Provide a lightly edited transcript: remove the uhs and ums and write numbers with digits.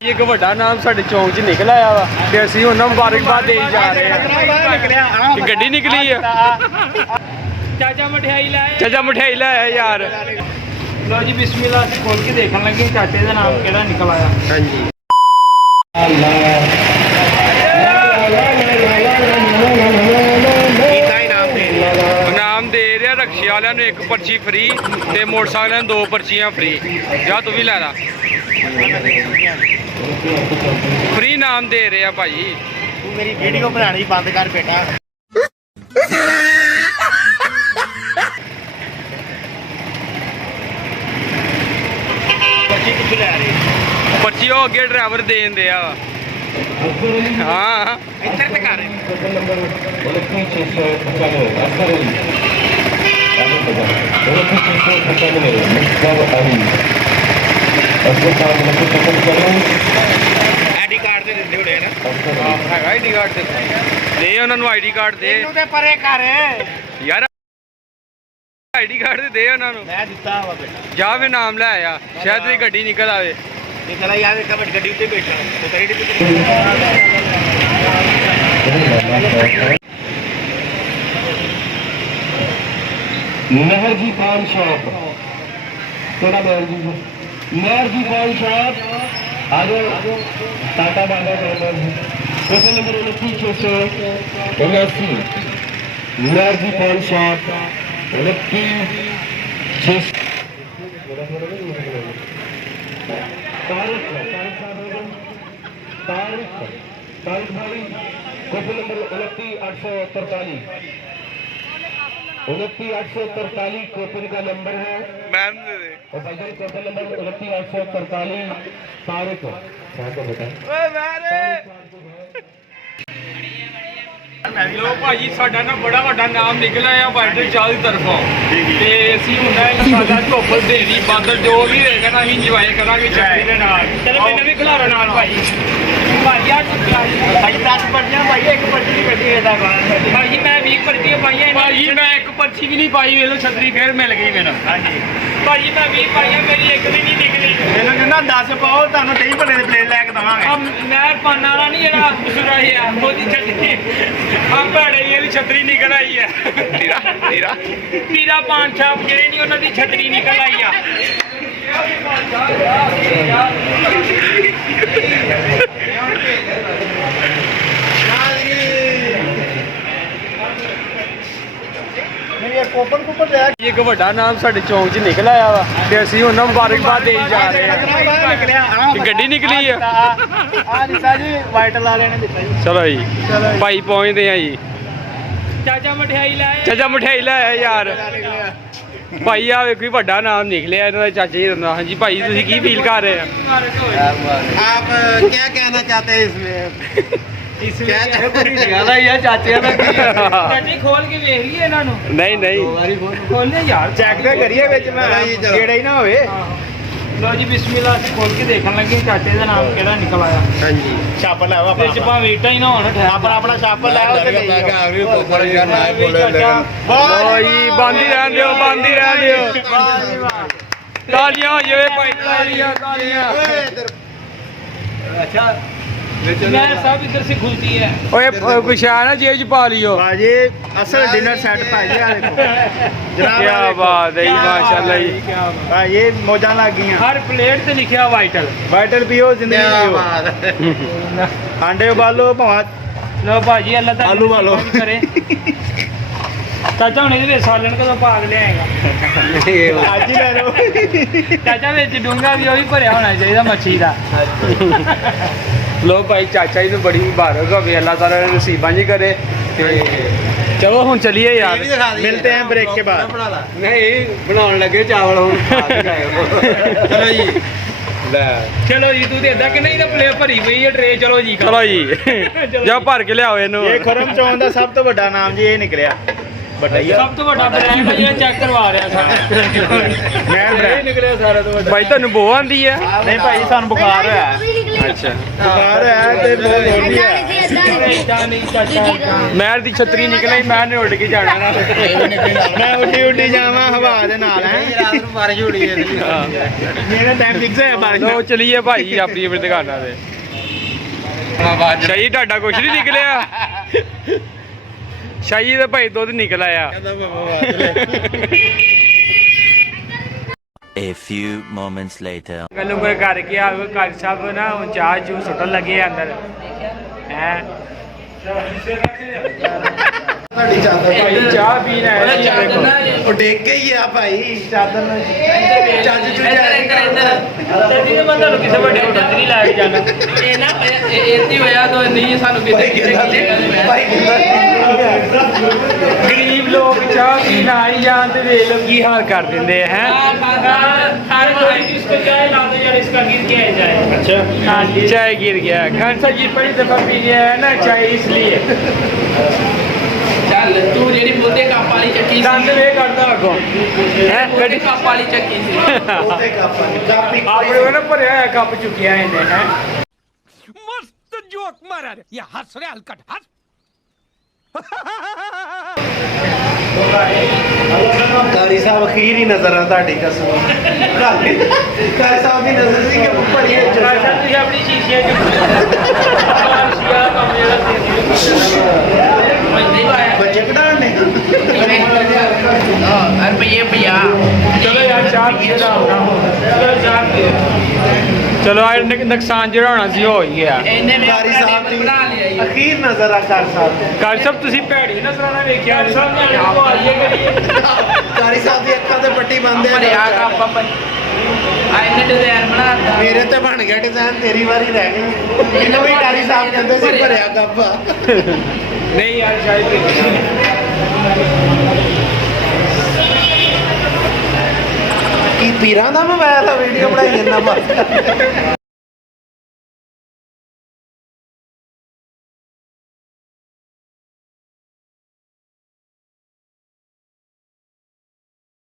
एक ਵੱਡਾ ਨਾਮ ਸਾਡੇ ਚੌਂਕ 'ਚ ਨਿਕਲ ਆਇਆ ਵਾ ਤੇ ਅਸੀਂ ਉਹਨਾਂ ਮੁਬਾਰਕਬਾਦ ਦੇਈ ਜਾ ਰਹੇ ਹਾਂ ਕਿ ਗੱਡੀ ਨਿਕਲੀ ਆ। ਚਾਚਾ ਮਠਿਆਈ ਲਾਇਆ ਯਾਰ। ਲੋ ਜੀ ਬਿਸਮਿਲ੍ਲਾ ਅਸੀਂ ਖੋਲ ਕੇ ਦੇਖਣ ਲੱਗੇ ਚਾਚੇ ਦਾ ਨਾਮ ਕਿਹੜਾ ਨਿਕਲ ਆਇਆ। ਹਾਂਜੀ ਨਾਮ ਦੇ ਰਿਹਾ ਰਕਸ਼ੇ ਵਾਲਿਆਂ ਨੂੰ 1 ਪਰਚੀ ਫ੍ਰੀ ਤੇ ਮੋਟਰਸਾਈਕਲਾਂ ਨੂੰ 2 ਪਰਚੀਆਂ ਫ੍ਰੀ। ਜਾ ਤੂੰ ਵੀ ਲੈ ਲਾ। फ्री नाम दे रहे हैं भाई। तू मेरी वीडियो बनानी बंद कर बेटा। पर्ची हो अगे ड्राइवर देन दिया। हाँ इधर तक आ रहे आईडी कार्ड दे दिंदे होणे ना। है आईडी कार्ड दे उन्होंने आईडी कार्ड दे इनू ते परे कर यार। आईडी कार्ड दे उन्होंने मैं दिता वा बेटा। जा वे नाम ले आया शायद तेरी गड्डी निकल आवे। निकल आई यार कबड्डी गड्डी उत्ते बैठा तो तेरी महर जी पान शॉप केड़ा महर जी महर जी पान शॉप आज टाटा बाबा कैसे नंबर 29 महर जी पान शॉप 29 तारीख भाई कोपी नंबर 29,843 29,843 कोपन का नंबर है मैम दे दे और भाई कोपन नंबर 29,843 तारीख ਲੋ ਭਾਜੀ ਸਾਡਾ ਨਾ ਬੜਾ ਵੱਡਾ ਨਾਮ ਨਿਕਲਿਆ ਆ ਵਾਈਡਰ ਚਾਹ ਦੀ ਤਰਫੋਂ ਤੇ ਅਸੀਂ ਹੁੰਦਾ ਸਾਡਾ ਧੁੱਪ ਦੇਰੀ ਬਾਦਲ ਜੋ ਵੀ ਹੋਏਗਾ ਨਾ ਅਸੀਂ ਇੰਜੋਏ ਕਰਾਂਗੇ ਚੱਕਰੀ ਦੇ ਨਾਲ। ਚਲੋ ਮੈਨੂੰ ਵੀ ਖਿਲਾਰੋ ਨਾਲ ਭਾਈ। ਭਾਜੀ ਆ भाई 10 पर्चियां भाई एक पर्ची की गड्डी देता है ਭਾਜੀ ਮੈਂ 20 ਪਰਚੀਆਂ ਪਾਈਆਂ ਭਾਜੀ ਮੈਂ 1 ਪਰਚੀ ਵੀ ਨਹੀਂ ਪਾਈ ਵੇਲੋ ਛਤਰੀ ਫੇਰ ਮਿਲ ਗਈ ਮੈਨੂੰ। ਹਾਂਜੀ ਭਾਜੀ ਮੈਂ 20 ਪਾਈਆਂ ਮੇਰੀ ਇੱਕ ਵੀ ਨਹੀਂ ਨਿਕਲੀ। ਮੈਨੂੰ ਕਹਿੰਦਾ 10 ਪਾਓ ਤੁਹਾਨੂੰ 23 ਭਲੇ ਦੇ ਪਲੇਟ ਲੈ ਕੇ ਦਵਾਂਗੇ। ਆ ਮੈਂ ਪਾਣਾ ਵਾਲਾ ਨਹੀਂ ਜਿਹੜਾ ਦੂਸਰਾ ਆ ਉਹਦੀ ਛਤਰੀ ਆ ਭੜੇ ਵਾਲੀ ਛਤਰੀ ਨਿਕਲ ਆਈ ਹੈ। ਪੀਰਾ ਪਾਨ ਛਾਪ ਜਿਹੜੇ ਨਹੀਂ ਉਹਨਾਂ ਦੀ ਛਤਰੀ ਨਿਕਲ ਆਈ ਆ। ਇੱਕ ਵੱਡਾ ਨਾਮ ਸਾਡੇ ਚੌਂਕ 'ਚ ਨਿਕਲ ਆਇਆ ਵਾ ਤੇ ਅਸੀਂ ਉਹਨਾਂ ਮੁਬਾਰਕਬਾਦ ਦੇਈ ਜਾ ਰਹੇ ਹਾਂ ਕਿ ਗੱਡੀ ਨਿਕਲੀ ਆ। ਆ ਦਿੱਤਾ ਜੀ ਵਾਈਟਲ ਵਾਲਿਆਂ ਨੇ ਦਿੱਤਾ ਜੀ। ਚਲੋ ਜੀ ਭਾਈ ਪਹੁੰਚਦੇ ਆ ਜੀ। ਚਾਚਾ ਮਠਿਆਈ ਲਾਇਆ ਯਾਰ। ਭਾਈ ਆ ਵੇਖੋ ਵੱਡਾ ਨਾਮ ਨਿਕਲਿਆ ਇਹਨਾਂ ਦਾ ਚਾਚੇ ਜੀ ਦਾ। ਹਾਂਜੀ ਭਾਈ ਤੁਸੀਂ ਕੀ ਫੀਲ ਕਰ ਰਹੇ ਆ? आप क्या कहना चाहते हैं इसमें? क्या ਚਾਚੇ ਖੋਲ ਕੇ ਵੇਖ ਲਈਏ ਇਹਨਾਂ ਨੂੰ। ਨਹੀਂ ਖੋਲਨੇ ਯਾਰ ਚੈੱਕ ਤਾਂ ਕਰੀਏ ਵਿੱਚ ਮੈਂ ਜਿਹੜਾ ਹੀ ਨਾ ਹੋਵੇ। ਲੋ ਜੀ ਬਿਸਮਿਲ੍ਲਾ ਅਸੀਂ ਖੋਲ ਕੇ ਦੇਖਣ ਲੱਗੇ ਚਾਚੇ ਦਾ ਨਾਮ ਕਿਹੜਾ ਨਿਕਲ ਆਇਆ। ਹਾਂਜੀ ਛਾਪ ਲਾਓ ਤੇ ਚ ਭਾਵੇਂ ਇੱਟਾਂ ਹੀ ਨਾ ਹੋਣ ਠਹਿਰ ਆਪਣਾ ਛਾਪ ਲਾਓ ਤੇ ਲੋ ਜੀ ਬੰਦ ਹੀ ਰਹਿਣ ਦਿਓ ਵਾਹ ਜੀ ਵਾਹ ਤਾਲੀਆਂ ਹੋ ਜਾਵੇ ਭਾਈ ਤਾਲੀਆਂ अच्छा मैं सब इधर से खुलती है। ओए कुछ है ना जेब पा लियो बाजी असल डिनर सेट भाई आ देखो जनाब क्या बात है माशाल्लाह जी। भाई ये मौजा लग गई हर प्लेट पे लिखा वाइटल पियो जिंदगी जियो अंडे उबालो भावा लो भाजी अल्लाह ताला आलू वालो करे। चाचा हुणे दे सालन कदों पाग लियाएगा आज ही ले लो चाचा विच डूंगा भी वही भरिया होना चाहिए मच्छी का। लो भाई चाचा जी ਨੂੰ ਬੜੀ ਮੁਬਾਰਕ ਹੋਵੇ ਅੱਲਾਹ ਤਾਲਾ ਨੇ ਨਸੀਬਾਂ ਜੀ ਕਰੇ ਤੇ ਚਲੋ ਹੁਣ ਚਲੀਏ ਯਾਰ। मिलते हैं ब्रेक के बाद। ਨਹੀਂ ਬਣਾਉਣ ਲੱਗੇ ਚਾਵਲ ਹੁਣ ਚਲੋ ਜੀ ਲੈ ਚਲੋ ਜੀ ਤੂੰ ਤੇ ਇਦਾਂ ਕਿ ਨਹੀਂ ਤਾਂ ਪਲੇਟ ਭਰੀ ਪਈ ਹੈ ਟਰੇ। ਚਲੋ ਜੀ ਜਾ ਭਰ ਕੇ ਲਿਆਓ ਇਹਨੂੰ। ਇਹ ਖੁਰਮ ਚੌਂਕ ਦਾ ਸਭ ਤੋਂ ਵੱਡਾ ਨਾਮ ਜੀ ਇਹ ਨਿਕਲਿਆ। ਵੱਡਾ ਹੀ ਆ ਸਭ ਤੋਂ ਵੱਡਾ ਬ੍ਰਾਂਡ ਹੈ ਜਿਹੜਾ ਚੈੱਕ ਕਰਵਾ ਰਿਹਾ ਸਾਡਾ ਮੈਂ ਬ੍ਰਾਂਡ ਨਿਕਲਿਆ ਸਾਰਾ ਤੋਂ ਵੱਡਾ ਭਾਈ ਤੁਹਾਨੂੰ ਬੋ ਆਂਦੀ ਹੈ ਨਹੀਂ ਭਾਈ ਸਾਨੂੰ ਬੁਖਾਰ ਹੋਇਆ ਅੱਛਾ ਬੁਖਾਰ ਹੋਇਆ ਤੇ ਬਹੁਤ ਹੋਈ ਹੈ ਏਦਾਂ ਨਹੀਂ ਚਾਚਾ ਮੈਂ ਦੀ ਛਤਰੀ ਨਿਕਲੀ ਮੈਂ ਨੇ ਉੱਡ ਕੇ ਜਾਣਾ ਨਾ ਮੈਂ ਉੱਡੀ ਜਾਵਾਂ ਹਵਾ ਦੇ ਨਾਲ ਹੈ ਰਾਤ ਨੂੰ ਬਾਰਿਸ਼ ਹੋ ਰਹੀ ਹੈ ਮੇਰਾ ਟਾਈਮ ਫਿਕਸ ਹੈ ਬਾਰਿਸ਼ ਲੋ ਚਲੀਏ ਭਾਈ ਆਪਣੀ ਆਪਣੀ ਦੁਕਾਨਾਂ ਤੇ ਸ਼ਾਹੀ ਤੁਹਾਡਾ ਕੁਛ ਨਹੀਂ ਨਿਕਲਿਆ ਸ਼ਾਹੀ ਦਾ ਭਾਈ ਦੁੱਧ ਨਿਕਲ ਆਇਆ A few moments later. ਗੱਲੋਂ ਕੋਈ ਕਰਕੇ ਆ ਘਰ ਸਭ ਨਾ ਹੁਣ ਚਾਹ ਚੂ ਸੁੱਟਣ ਲੱਗੇ ਅੰਦਰ ਹੈ ਤੁਹਾਡੀ ਚਾਦਰ ਭਾਈ ਚਾਹ ਪੀਣ ਆਇਆ ਸੀ ਦੇਖੋ ਉਹ ਡੇਕ ਕੇ ਹੀ ਆ ਭਾਈ ਚਾਦਰ ਨਾਲ ਚੱਜ ਚੁ ਤੇਰੀ ਨੇ ਬੰਦਾ ਨੂੰ ਕਿਸੇ ਵੱਡੇ ਹੋਟਲ 'ਚ ਨਹੀਂ ਲੈ ਕੇ ਜਾਣਾ ਇਹ ਨਾ ਇੱਥੇ ਹੋਇਆ ਤਾਂ ਨਹੀਂ ਸਾਨੂੰ ਕਿਤੇ ਭਾਈ ਗਰੀਬ ਲੋਕ ਚਾਹ ਪੀਣ ਆਈ ਜਾਣ ਤੇ ਵੇਖ ਲਓ ਕੀ ਹਾਲ ਕਰ ਦਿੰਦੇ ਹੈ हर कोई इसको चाय लाते यार इसका गिर के आ जाए अच्छा हाँ जी चाय गिर गया खान साहब जी बड़ी दफा पी गया है ना चाय इसलिए ਚੱਲ ਤੂੰ ਜਿਹੜੀ ਬੋਤੇ ਕੱਪ ਵਾਲੀ ਚੱਕੀ दंद वे करता अगो है ਬੋਤੇ ਕੱਪ ਵਾਲੀ ਚੱਕੀ ਸੀ ਉਹਦੇ ਕਾਪੀ ਆਪਣੇ ਉਹ ਨਾ ਭਰਿਆ ਹੋਇਆ ਕੱਪ ਚੁੱਕਿਆ ਇਹਨੇ ਹੈ मस्त जोक मारा रे या हंस रे हलकट हंस ਕਾਰੀ ਸਾਹਿਬ ਅਖੀਰ ਹੀ ਨਜ਼ਰ ਆ ਤੁਹਾਡੀ ਕਸਮ ਕਾਰੀ ਸਾਹਿਬ ਦੀ ਨਜ਼ਰ ਸੀ ਕਿ ਉੱਪਰ ਹੀ खान साहब जी अपनी शीशे ਬੱਚੇ ਕਢਾਣ ਨੇ ਹਾਂ ਰੁਪਏ 50 चलो यार चाह पी ला चलो चाह पी चलो यार नुकसान ਜਿਹੜਾ ਹੋਣਾ ਸੀ ਹੋ ਹੀ ਗਿਆ ਇਹਨੇ ਮੈਂ ਕਾਰੀ ਸਾਹਿਬ ਦੀ ਬਣਾ ਲਿਆ ਅਖੀਰ ਨਜ਼ਰ ਆ ਕਾਰ ਸਾਹਿਬ ਦੀ ਕਾਲ ਸਾਹਿਬ ਤੁਸੀਂ ਭੈੜੀ ਨਜ਼ਰਾਂ ਵੇਖਿਆ ਸਾਹਿਬ ਨੇ ਆਣੇ ਕੋ ਆਈਏ ਕਰੀਏ ਕਾਰੀ ਸਾਹਿਬ ਦੀ ਅੱਖਾਂ ਤੇ ਪੱਟੀ ਬੰਨਦੇ ਭਰਿਆ ਕੱਪ ਆ ਇਹਨੇ ਡਿਜ਼ਾਈਨ ਬਣਾਤਾ ਮੇਰੇ ਤੇ ਬਣ ਗਿਆ ਡਿਜ਼ਾਈਨ ਤੇਰੀ ਵਾਰੀ ਰਹਿ ਗਈ ਇਹਨੂੰ ਵੀ ਕਾਰੀ ਸਾਹਿਬ ਕਹਿੰਦੇ ਸੀ ਭਰਿਆ ਕੱਪ ਆ ਨਹੀਂ ਯਾਰ ਸ਼ਾਇਦ ਕੀ ਪੀਰਾਂ ਦਾ ਮੋਬਾਈਲ ਆ ਵੀਡੀਓ ਬਣਾਈ ਜਾਂਦਾ ਬਸ